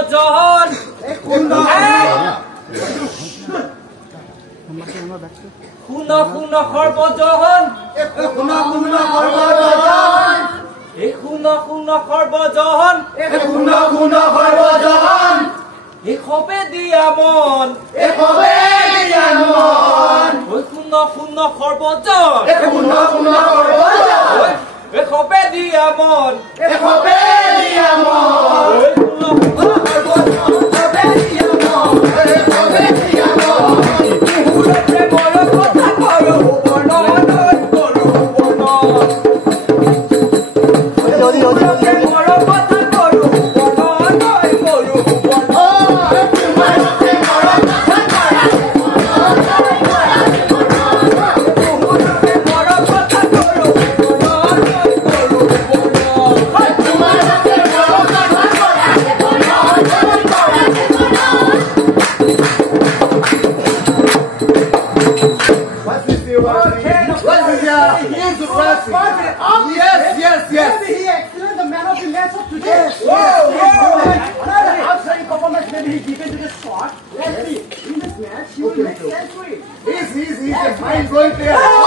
সৰ্বজন শুন শুন সৰ্বজন শুন শুন সৰ্বজন এসবে দিয়া মন শুন শুন সৰ্বজন এসবে দিয়া মন Yes. Maybe he excellent the man of the match of today. Outside performance, maybe he given to the shot. Let's see. In this match, he will make century. He's a mind-blowing player.